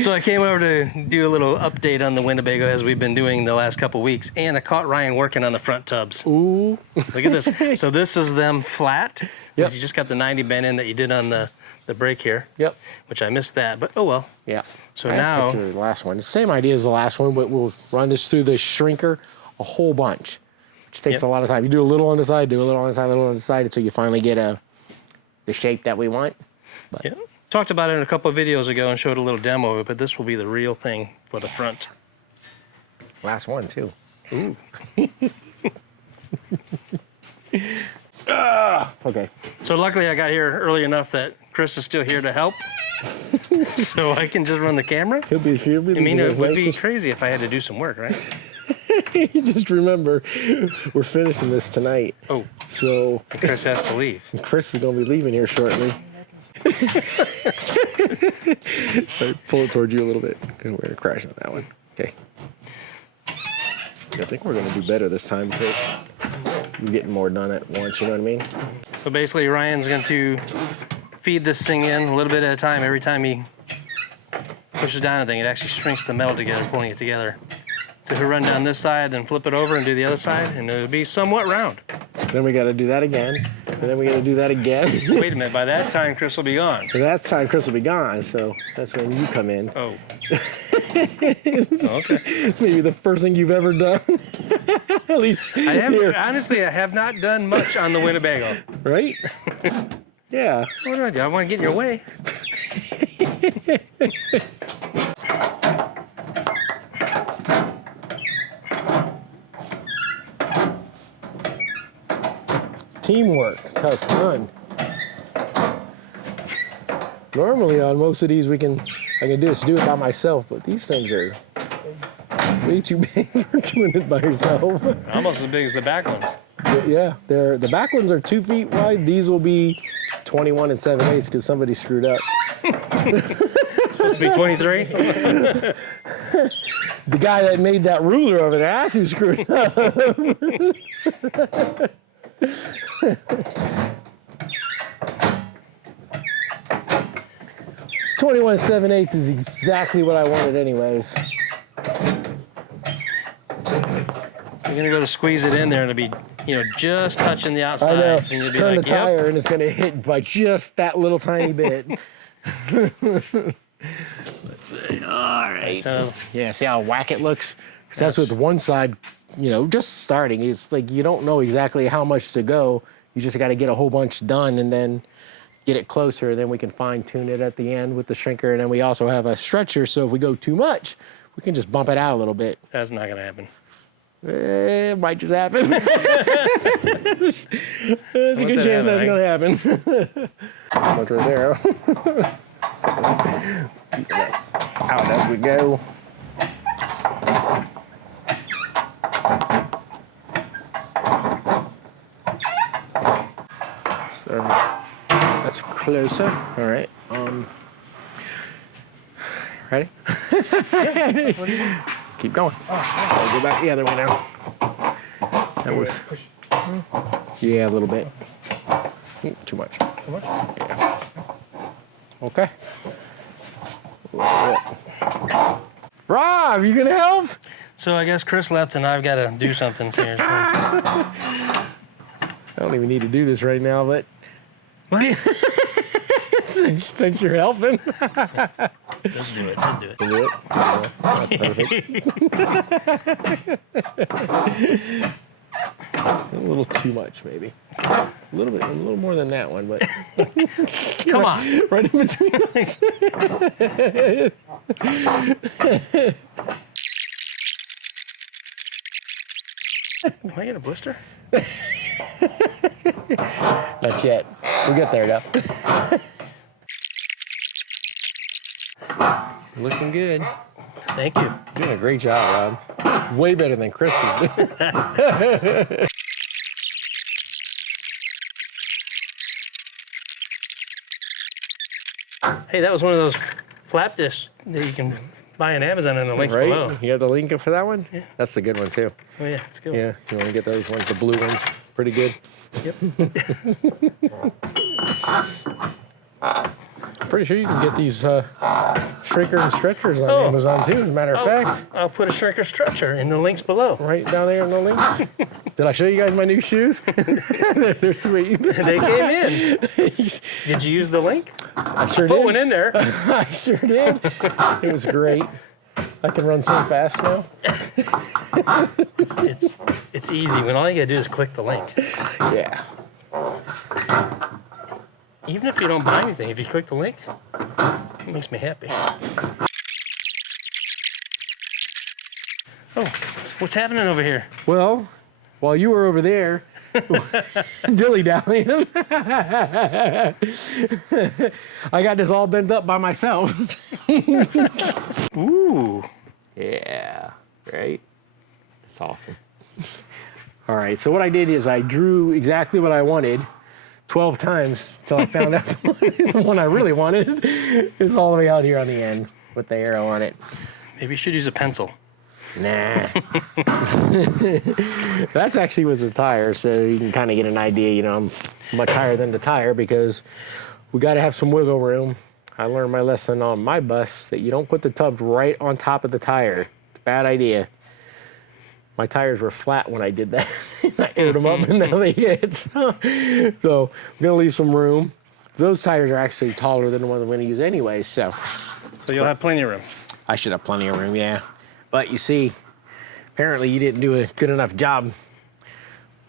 So I came over to do a little update on the Winnebago as we've been doing the last couple weeks, and I caught Ryan working on the front tubs. Ooh. Look at this. So this is them flat. Yep. You just got the 90 bend in that you did on the brake here. Yep. Which I missed that, but oh well. Yeah. So I now... have a picture of the last one. Same idea as the last one, but we'll run this through the shrinker a whole bunch, which takes a lot of time. You do a little on the side, do a little on the side, a little on the side, until you finally get the shape that we want. But yeah. Talked about it in a couple of videos ago and showed a little demo of it, but this will be the real thing for the front. Last one, too. Ooh. Okay. So luckily I got here early enough that Chris is still here to help. So I can just run the camera. He'll be here. I mean, it would be crazy if I had to do some work, right? Just remember, we're finishing this tonight. Oh. So Chris has to leave. Chris is going to be leaving here shortly. Pull it towards you a little bit. We're going to crash on that one. Okay. I think we're going to do better this time because we're getting more done at once, you know what I mean? So basically Ryan's going to feed this thing in a little bit at a time. Every time he pushes down anything, it actually shrinks the metal together, pulling it together. So he'll run down this side, then flip it over and do the other side, and it'll be somewhat round. Then we got to do that again, and then we got to do that again. Wait a minute, by that time Chris will be gone. By that time Chris will be gone, so that's when you come in. Oh. Okay. It's maybe the first thing you've ever done. At least honestly, I have not done much on the Winnebago. Right? Yeah. What do I do? I want to get in your way. Teamwork, that's how it's done. Normally on most of these I can do it by myself, but these things are way too big for doing it by yourself. Almost as big as the back ones. Yeah, the back ones are 2 feet wide. These will be 21 and 7/8 because somebody screwed up. Supposed to be 23? The guy that made that ruler over there, that's who screwed up. 21 7/8 is exactly what I wanted anyways. You're gonna go to squeeze it in there and it'll be, just touching the outside. I know. And you'll be Turn like, the tire and it's gonna hit by just that little tiny bit. Let's see. All right. So yeah, see how whack it looks? Because that's with one side, just starting. It's like you don't know exactly how much to go. You just got to get a whole bunch done and then get it closer. And then we can fine tune it at the end with the shrinker. And then we also have a stretcher. So if we go too much, we can just bump it out a little bit. that's not gonna happen. It might just happen. There's a good chance that's going to happen. Much right there. Out as we go. So that's closer. All right. Ready? Keep going. I'll go back the other way now. That was, yeah, a little bit. Too much. Too much? Yeah. Okay. Rob, you gonna help? So I guess Chris left and I've got to do something here. So. I don't even need to do this right now, but What? since you're helping. Let's do it. Let's do it. Do it. Yeah, that's perfect. A little too much, maybe. A little more than that one, but Come on. right in between us. Can I get a blister? Not yet. We'll get there, though. Looking good. Thank you. You're doing a great job, Rob. Way better than Chris is doing. Hey, that was one of those flap discs that you can buy on Amazon in the links Right? below. You have the link for that one? Yeah. That's the good one, too. Oh yeah, it's good. Yeah, you want to get those ones, the blue ones. Pretty good. Yep. pretty sure you can get these shrinkers and stretchers on Amazon too, as a matter of fact. I'll put a shrinker stretcher in the links below. Right down there in the links. Did I show you guys my new shoes? They're sweet. They came in. Did you use the link? I sure Put did. one in there. I sure did. It was great. I can run so fast now. It's easy when all you gotta do is click the link. Yeah. Even if you don't buy anything, if you click the link, it makes me happy. Oh, what's happening over here? Well, while you were over there, dilly-dallying, I got this all bent up by myself. Ooh. Yeah, right? It's awesome. All right, so what I did is I drew exactly what I wanted 12 times until I found out the one I really wanted is all the way out here on the end with the arrow on it. Maybe you should use a pencil. Nah. That's actually with the tire, so you can kind of get an idea. You know, I'm much higher than the tire because we got to have some wiggle room. I learned my lesson on my bus that you don't put the tubs right on top of the tire. It's a bad idea. My tires were flat when I did that. I aired them up and now they hit. So I'm going to leave some room. Those tires are actually taller than the ones I'm going to use anyway, so. So you'll have plenty of room. I should have plenty of room, yeah. But you see, apparently you didn't do a good enough job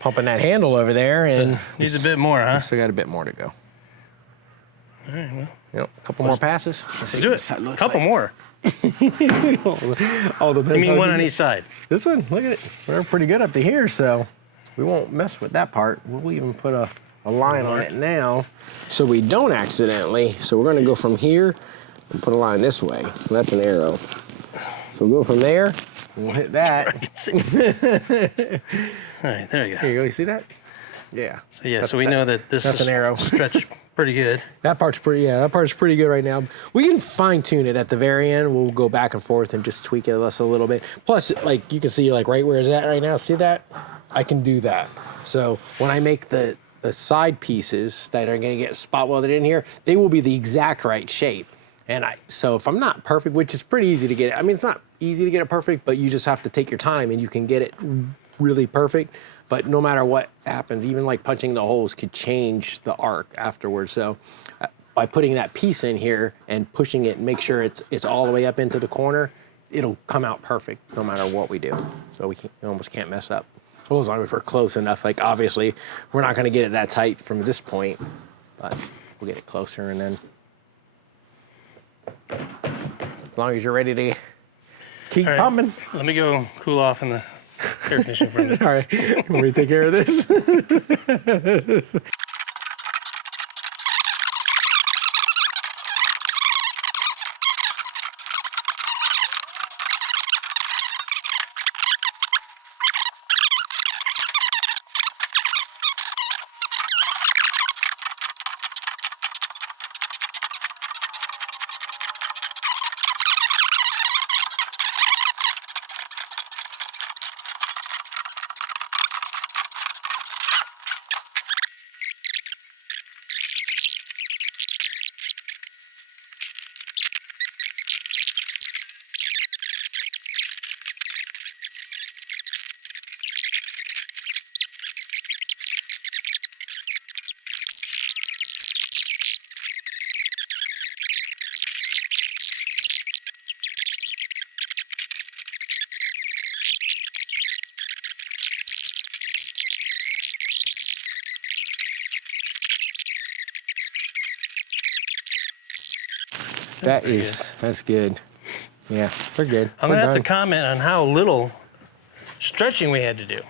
pumping that handle over there, and Needs a bit more, huh? still got a bit more to go. All right, well, Yep, a couple more passes. let's do it. A couple more. All depends You mean how one you- on each side? This one, look at it. We're pretty good up to here, so we won't mess with that part. We'll even put a line on it now so we don't accidentally. So we're going to go from here and put a line this way. That's an arrow. So we'll go from there, we'll hit that. All right, there you go. Here you go, you see that? Yeah. So yeah, so we know that this that's is an arrow. stretched pretty good. That part's pretty good right now. We can fine tune it at the very end. We'll go back and forth and just tweak it a little bit. Plus, like you can see like right where it's at right now, see that? I can do that. So when I make the side pieces that are gonna get spot welded in here, they will be the exact right shape. And so if I'm not perfect, which is pretty easy to get it, I mean, it's not easy to get it perfect, but you just have to take your time and you can get it really perfect. But no matter what happens, even like punching the holes could change the arc afterwards. So by putting that piece in here and pushing it and make sure it's all the way up into the corner, it'll come out perfect no matter what we do. So we almost can't mess up. Well, as long as we're close enough. Like obviously, we're not gonna get it that tight from this point, but we'll get it closer and then as long as you're ready to keep All right. pumping. Let me go cool off in the air conditioning for a minute. All right, let me take care of this. That's good. Yeah, we're good. I'm We're gonna have to done. comment on how little stretching we had to do.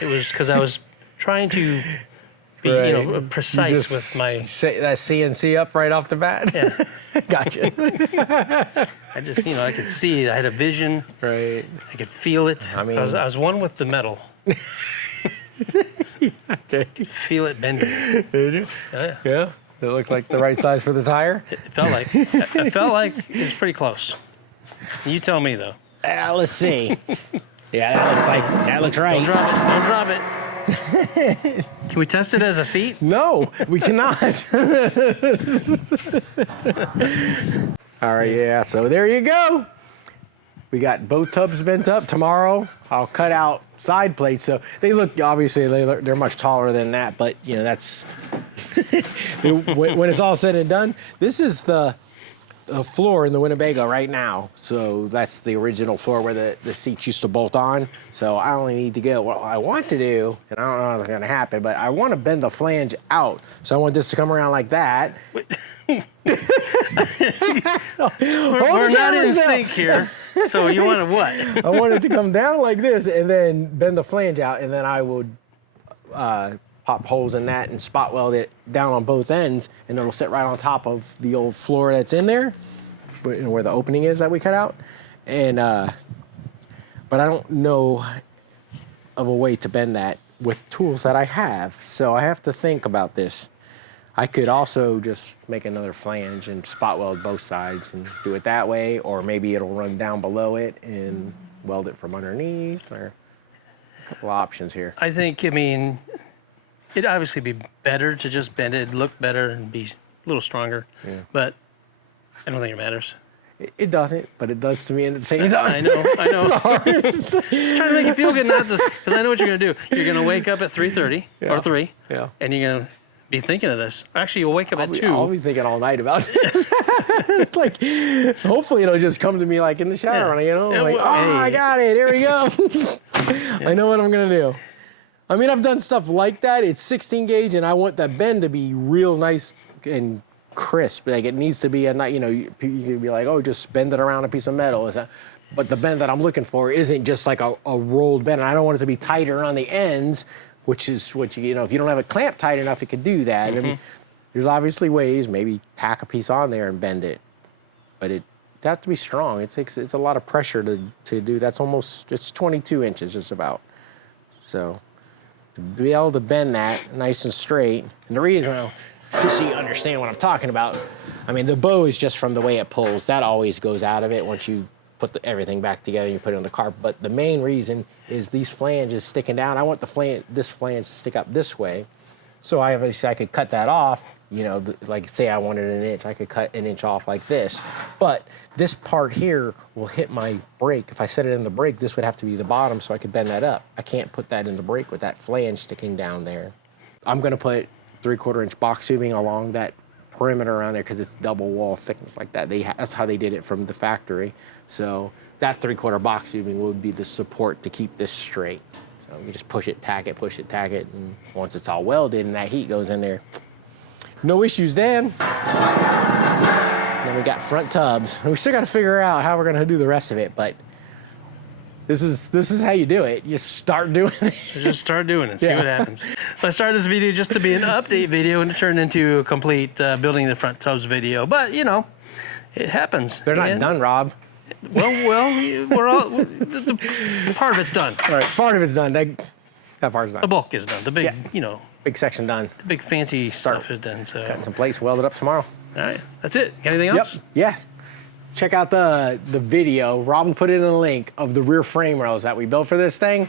It was because I was trying to be, Right. precise You just with my. say that CNC up right off the bat. Yeah, Gotcha. I just, I could see. I had a vision. Right. I could feel it. I mean- I was one with the metal. Okay. Feel it bending. Did you? Yeah, Yeah. It looked like the right size for the tire. it felt like. It felt like it was pretty close. You tell me though. Let's see. Yeah, that looks right. Don't drop it. Don't drop it. Can we test it as a seat? No, we cannot. All right, yeah, so there you go. We got both tubs bent up. Tomorrow, I'll cut out side plates. So they look, obviously, they're much taller than that, but you know, that's, when it's all said and done, this is the floor in the Winnebago right now. So that's the original floor where the seats used to bolt on. So I only need to get what I want to do, and I don't know how it's gonna happen, but I want to bend the flange out. So I want this to come around like that. We're not in sync here. So you want to what? I want it to come down like this and then bend the flange out, and then I would pop holes in that and spot weld it down on both ends, and it'll sit right on top of the old floor that's in there, where the opening is that we cut out. And but I don't know of a way to bend that with tools that I have, so I have to think about this. I could also just make another flange and spot weld both sides and do it that way, or maybe it'll run down below it and weld it from underneath, or a couple of options here. I think, I mean, it'd obviously be better to just bend it, look better, and be a little stronger. Yeah. But I don't think it matters. It doesn't, but it does to me at the same time. I know. Just trying to make you feel good, not because I know what you're going to do. You're going to wake up at 3:30 or 3, and you're going to be thinking of this. Actually, you'll wake up at 2. I'll be thinking all night about this. Like, hopefully it'll just come to me like in the shower, you know? Like, I got it, here we go. I know what I'm going to do. I mean, I've done stuff like that. It's 16 gauge, and I want that bend to be real nice and crisp. Like, it needs to be a, you know, you can be like, oh, just bend it around a piece of metal. But the bend that I'm looking for isn't just like a rolled bend. And I don't want it to be tighter on the ends, which is what you know, if you don't have a clamp tight enough, it could do that. Mm-hmm. I mean, there's obviously ways, maybe tack a piece on there and bend it, but it has to be strong. It's a lot of pressure to do. That's almost, it's 22 inches just about. So to be able to bend that nice and straight, and the reason, just so you understand what I'm talking about, I mean, the bow is just from the way it pulls. That always goes out of it once you put everything back together and you put it on the car. But the main reason is these flanges sticking down. I want this flange to stick up this way. So I could cut that off, you know, like say I wanted an inch, I could cut an inch off like this. But this part here will hit my brake. If I set it in the brake, this would have to be the bottom so I could bend that up. I can't put that in the brake with that flange sticking down there. I'm gonna put 3/4 inch box tubing along that perimeter around there because it's double wall thickness like that. That's how they did it from the factory. So that 3/4 box tubing would be the support to keep this straight. So you just push it, tack it, and once it's all welded and that heat goes in there, no issues then. Then we got front tubs. And we still got to figure out how we're gonna do the rest of it, but this is how you do it. You start doing it. Just start doing it, see what happens. I started this video just to be an update video and it turned into a complete building the front tubs video. But, you know, it happens. They're not done, Rob. Well, we're all, part of it's done. All right, part of it's done. That part's done. The bulk is done. The big, you know. Big section done. The big fancy stuff is done. So. Cutting some plates, welded up tomorrow. All right, that's it. Got anything else? Yep, yes. Check out the video. Robin put in a link of the rear frame rails that we built for this thing.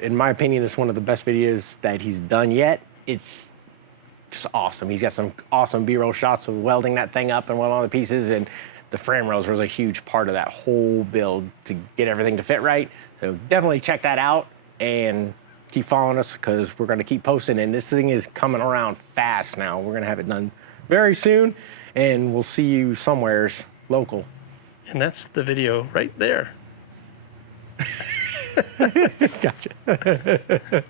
In my opinion, it's one of the best videos that he's done yet. It's just awesome. He's got some awesome B-roll shots of welding that thing up and welding all the pieces, and the frame rails was a huge part of that whole build to get everything to fit right. So definitely check that out and keep following us because we're gonna keep posting, and this thing is coming around fast now. We're gonna have it done very soon, and we'll see you somewheres local. And that's the video right there. Gotcha.